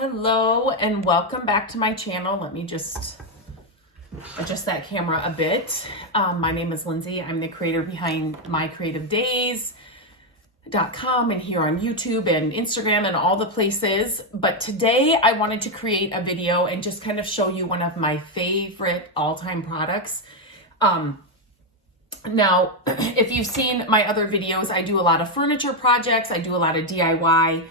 Hello and welcome back to my channel. Let me just adjust that camera a bit. My name is Lindsay. I'm the creator behind mycreativedays.com and here on YouTube and Instagram and all the places. But today I wanted to create a video and just kind of show you one of my favorite all-time products. Now, if you've seen my other videos, I do a lot of furniture projects. I do a lot of DIY.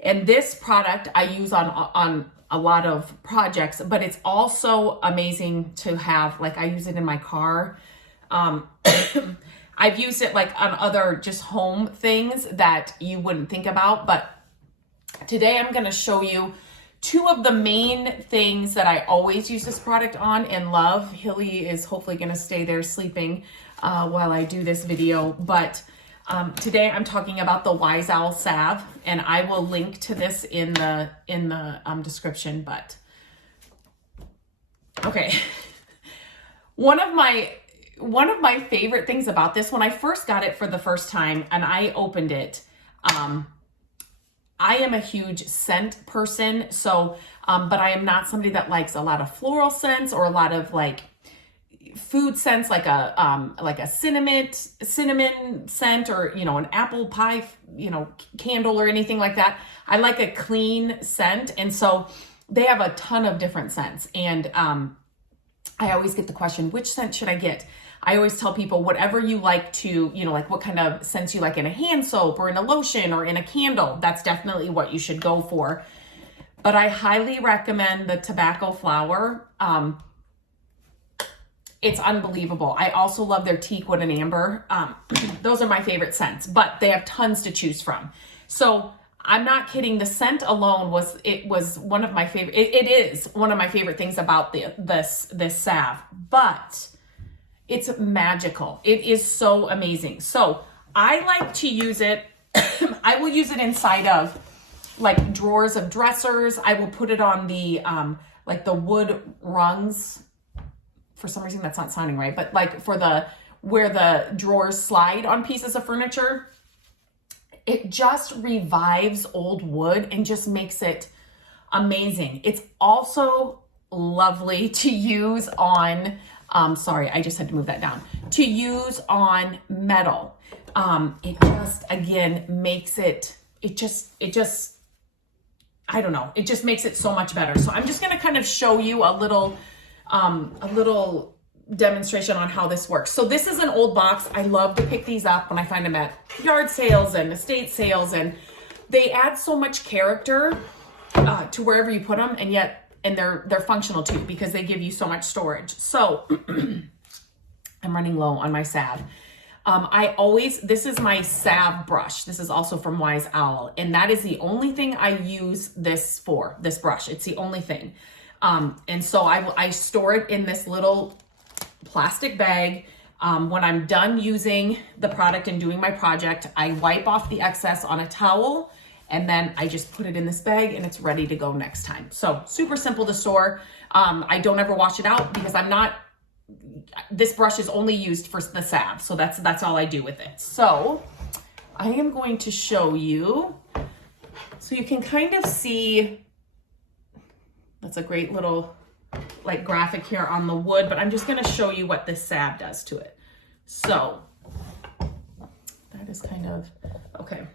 And this product I use on a lot of projects, but it's also amazing to have, like I use it in my car. I've used it like on other just home things that you wouldn't think about. But today I'm gonna show you two of the main things that I always use this product on and love. Hilly is hopefully gonna stay there sleeping while I do this video. But today I'm talking about the Wise Owl Salve, and I will link to this in the description. But okay, one of my favorite things about this, when I first got it for the first time and I opened it, I am a huge scent person, so but I am not somebody that likes a lot of floral scents or a lot of like food scents, like a cinnamon scent, or an apple pie candle or anything like that. I like a clean scent, and so they have a ton of different scents. And I always get the question, which scent should I get? I always tell people whatever you like to, like what kind of scents you like in a hand soap or in a lotion or in a candle. That's definitely what you should go for. But I highly recommend the tobacco flower. It's unbelievable. I also love their teak wood and amber. Those are my favorite scents, but they have tons to choose from. So I'm not kidding. The scent alone was one of my favorite. It is one of my favorite things about this salve, but it's magical. It is so amazing. So I like to use it. I will use it inside of like drawers of dressers. I will put it on the like the wood rungs. For some reason that's not sounding right, but like for where the drawers slide on pieces of furniture, it just revives old wood and just makes it amazing. It's also lovely to use on, sorry, I just had to move that down, to use on metal. It just, again, makes it I don't know, it just makes it so much better. So I'm just gonna kind of show you a little demonstration on how this works. So this is an old box. I love to pick these up when I find them at yard sales and estate sales, and they add so much character to wherever you put them, and they're functional too because they give you so much storage. So I'm running low on my salve. This is my salve brush. This is also from Wise Owl, and that is the only thing I use this for, this brush. It's the only thing. And so I store it in this little plastic bag. When I'm done using the product and doing my project, I wipe off the excess on a towel, and then I just put it in this bag and it's ready to go next time. So super simple to store. I don't ever wash it out because this brush is only used for the salve. So that's all I do with it. So I am going to show you so you can kind of see. That's a great little like graphic here on the wood, but I'm just going to show you what this salve does to it. So that is kind of, okay.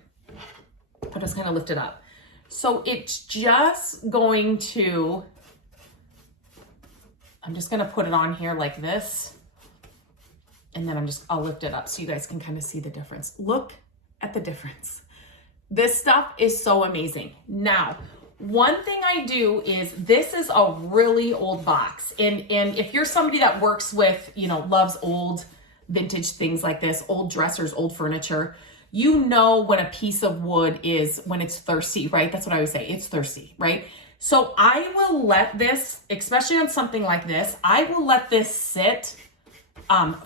I'll just kind of lift it up. So it's just going to, I'm just going to put it on here like this. And then I'll lift it up so you guys can kind of see the difference. Look at the difference. This stuff is so amazing. Now, one thing I do is, this is a really old box. And if you're somebody that works with, loves old vintage things like this, old dressers, old furniture, when a piece of wood when it's thirsty, right? That's what I always say. It's thirsty, right? So I will let this, especially on something like this, I will let this sit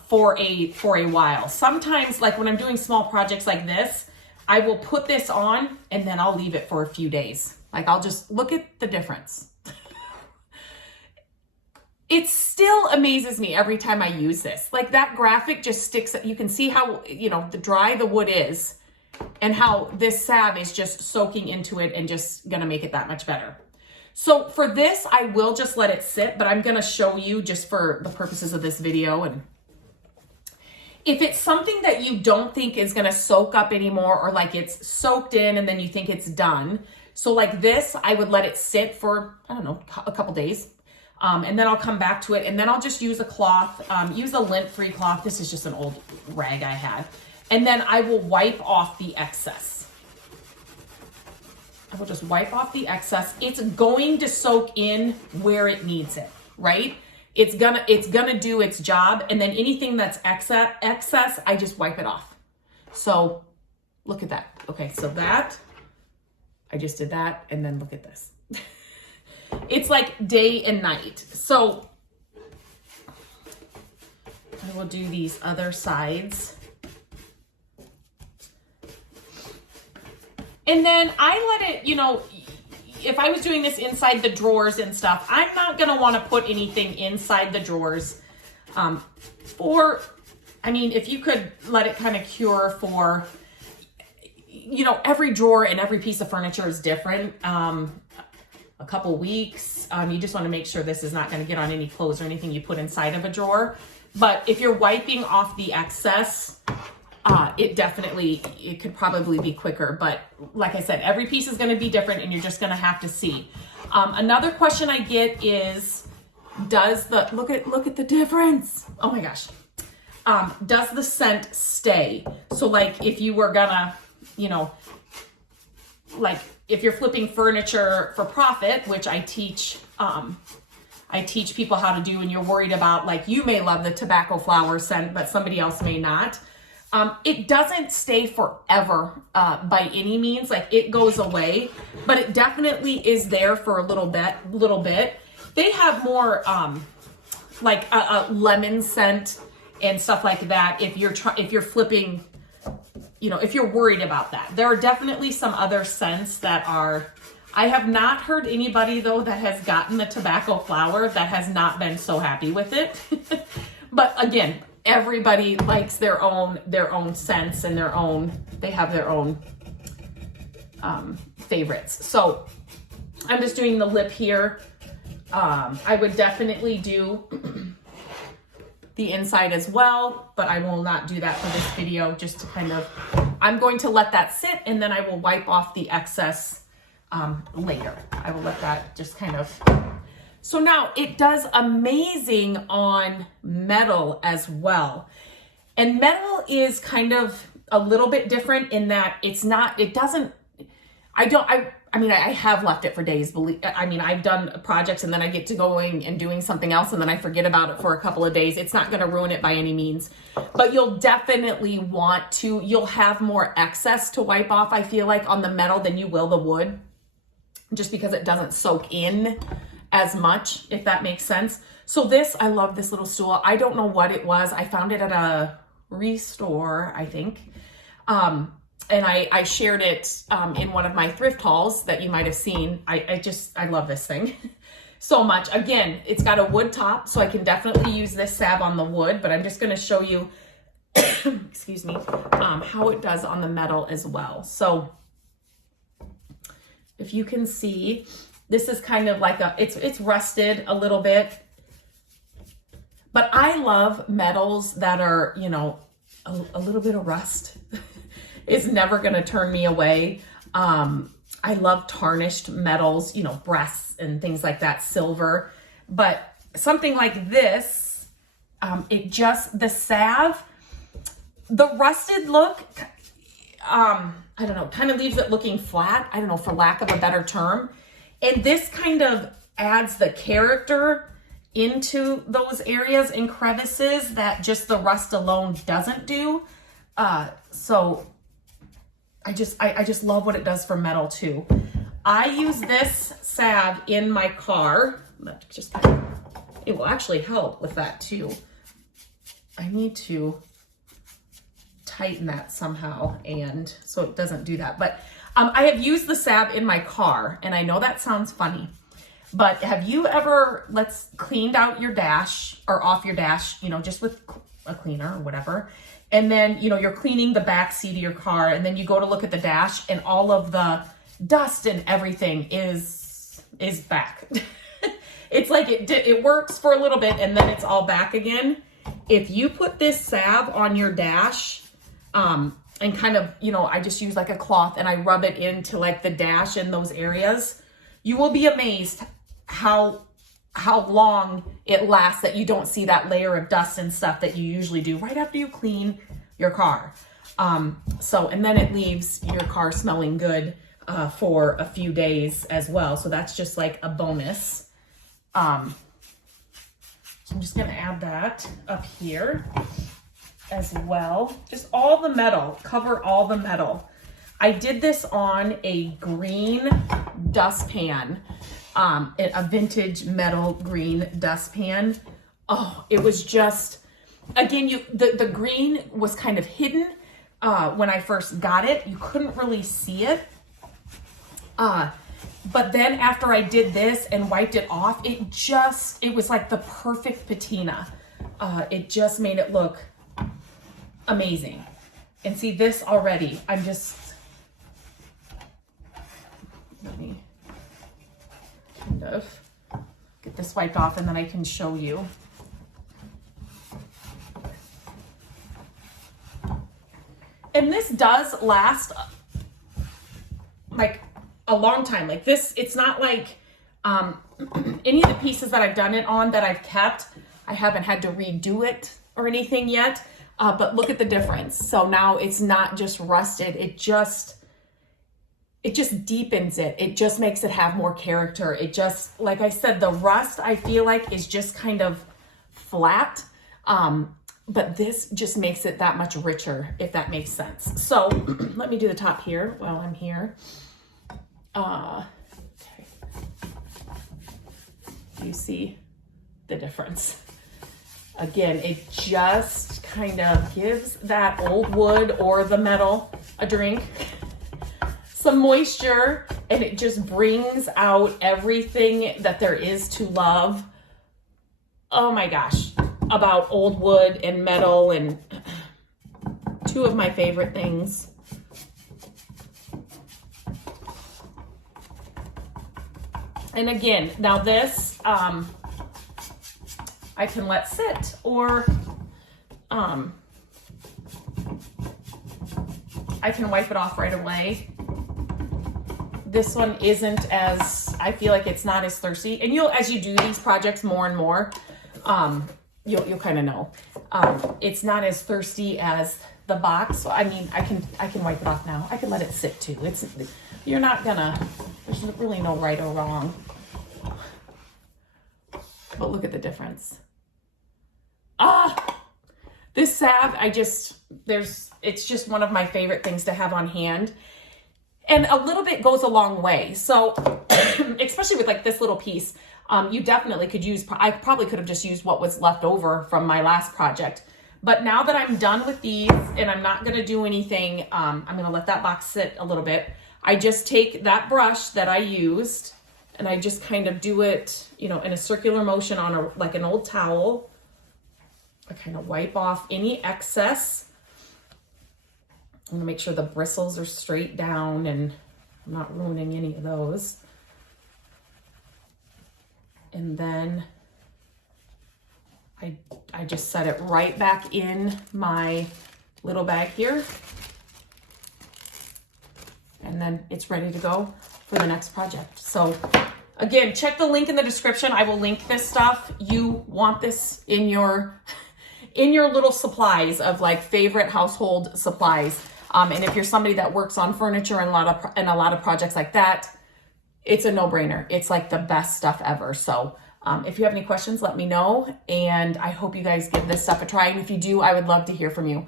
for a while. Sometimes, like when I'm doing small projects like this, I will put this on and then I'll leave it for a few days. Like I'll just look at the difference. It still amazes me every time I use this. Like that graphic just sticks. You can see how, dry the wood is and how this salve is just soaking into it and just gonna make it that much better. So for this, I will just let it sit, but I'm going to show you just for the purposes of this video. And if it's something that you don't think is going to soak up anymore, or like it's soaked in and then you think it's done. So like this, I would let it sit for, I don't know, a couple days. And then I'll come back to it, and then I'll just use a cloth, use a lint-free cloth. This is just an old rag I had. And then I will wipe off the excess. I will just wipe off the excess. It's going to soak in where it needs it, right? It's gonna do its job. And then anything that's excess, I just wipe it off. So look at that. Okay, so that, I just did that. And then look at this. It's like day and night. So I will do these other sides. And then I let it, you know, if I was doing this inside the drawers and stuff, I'm not going to want to put anything inside the drawers. Or, I mean, if you could let it kind of cure for, you know, every drawer and every piece of furniture is different. A couple weeks, you just want to make sure this is not going to get on any clothes or anything you put inside of a drawer. But if you're wiping off the excess, it could probably be quicker. But like I said, every piece is going to be different, and you're just going to have to see. Another question I get is, look at the difference. Oh my gosh. Does the scent stay? So like if you were gonna, you know, like if you're flipping furniture for profit, which I teach people how to do, and you're worried about, like, you may love the tobacco flower scent, but somebody else may not. It doesn't stay forever by any means. Like, it goes away, but it definitely is there for a little bit. They have more like a lemon scent and stuff like that. If you're flipping, you know, if you're worried about that, there are definitely some other scents that are. I have not heard anybody though that has gotten the tobacco flower that has not been so happy with it. But again, everybody likes their own scents and they have their own favorites. So I'm just doing the lip here. I would definitely do the inside as well, but I will not do that for this video, just to kind of, I'm going to let that sit, and then I will wipe off the excess later. I will let that just kind of. So now it does amazing on metal as well. And metal is kind of a little bit different in that I have left it for days. I've done projects and then I get to going and doing something else and then I forget about it for a couple of days. It's not going to ruin it by any means, but you'll definitely you'll have more excess to wipe off, I feel like, on the metal than you will the wood, just because it doesn't soak in as much, if that makes sense. So I love this little stool. I don't know what it was. I found it at a restore, I think. And I shared it in one of my thrift hauls that you might have seen. I love this thing so much. Again, it's got a wood top, so I can definitely use this salve on the wood, but I'm just going to show you, excuse me, how it does on the metal as well. So if you can see, this is kind of like it's rusted a little bit, but I love metals that are, you know, a little bit of rust. It's never going to turn me away. I love tarnished metals, you know, brass and things like that, silver. But something like this, the salve, the rusted look, I don't know, kind of leaves it looking flat. I don't know, for lack of a better term. And this kind of adds the character into those areas and crevices that just the rust alone doesn't do. So I just love what it does for metal too. I use this salve in my car. It will actually help with that too. I need to tighten that somehow, and so it doesn't do that. But I have used the salve in my car, and I know that sounds funny, but have you ever cleaned out your dash or off your dash, you know, just with a cleaner or whatever, and then, you know, you're cleaning the back seat of your car, and then you go to look at the dash and all of the dust and everything is is back. It's like it works for a little bit and then it's all back again. If you put this salve on your dash, and kind of, you know, I just use like a cloth and I rub it into like the dash in those areas, you will be amazed how long it lasts, that you don't see that layer of dust and stuff that you usually do right after you clean your car. And then it leaves your car smelling good for a few days as well. So that's just like a bonus. So I'm just gonna add that up here as well. Just all the metal, cover all the metal. I did this on a green dustpan, a vintage metal green dustpan. Oh, it was just, again, the green was kind of hidden when I first got it. You couldn't really see it. But then after I did this and wiped it off, it was like the perfect patina. It just made it look amazing. And see this already, let me kind of get this wiped off and then I can show you. And this does last like a long time. Like this, it's not like any of the pieces that I've done it on that I've kept, I haven't had to redo it or anything yet. But look at the difference. So now it's not just rusted. It just deepens it. It just makes it have more character. It just, like I said, the rust I feel like is just kind of flat. But this just makes it that much richer, if that makes sense. So let me do the top here while I'm here. Okay. You see the difference. Again, it just kind of gives that old wood or the metal a drink, some moisture, and it just brings out everything that there is to love. Oh my gosh, about old wood and metal, and two of my favorite things. And again, now this, I can let sit, or I can wipe it off right away. This one isn't as, I feel like it's not as thirsty. And as you do these projects more and more, you'll kind of know. It's not as thirsty as the box. So I mean, I can wipe it off now. I can let it sit too. You're not gonna, there's really no right or wrong. But look at the difference. This salve, it's just one of my favorite things to have on hand. And a little bit goes a long way. So, especially with like this little piece, you definitely could use, I probably could have just used what was left over from my last project. But now that I'm done with these and I'm not gonna do anything, I'm gonna let that box sit a little bit. I just take that brush that I used and I just kind of do it, in a circular motion on like an old towel. I kind of wipe off any excess. I'm gonna make sure the bristles are straight down and I'm not ruining any of those. And then I just set it right back in my little bag here. And then it's ready to go for the next project. So again, check the link in the description. I will link this stuff. You want this in your little supplies of like favorite household supplies. And if you're somebody that works on furniture and a lot of projects like that, it's a no-brainer. It's like the best stuff ever. So if you have any questions, let me know. And I hope you guys give this stuff a try. And if you do, I would love to hear from you.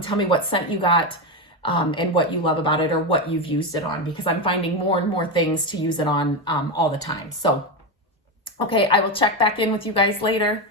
Tell me what scent you got and what you love about it or what you've used it on, because I'm finding more and more things to use it on all the time. So, okay, I will check back in with you guys later.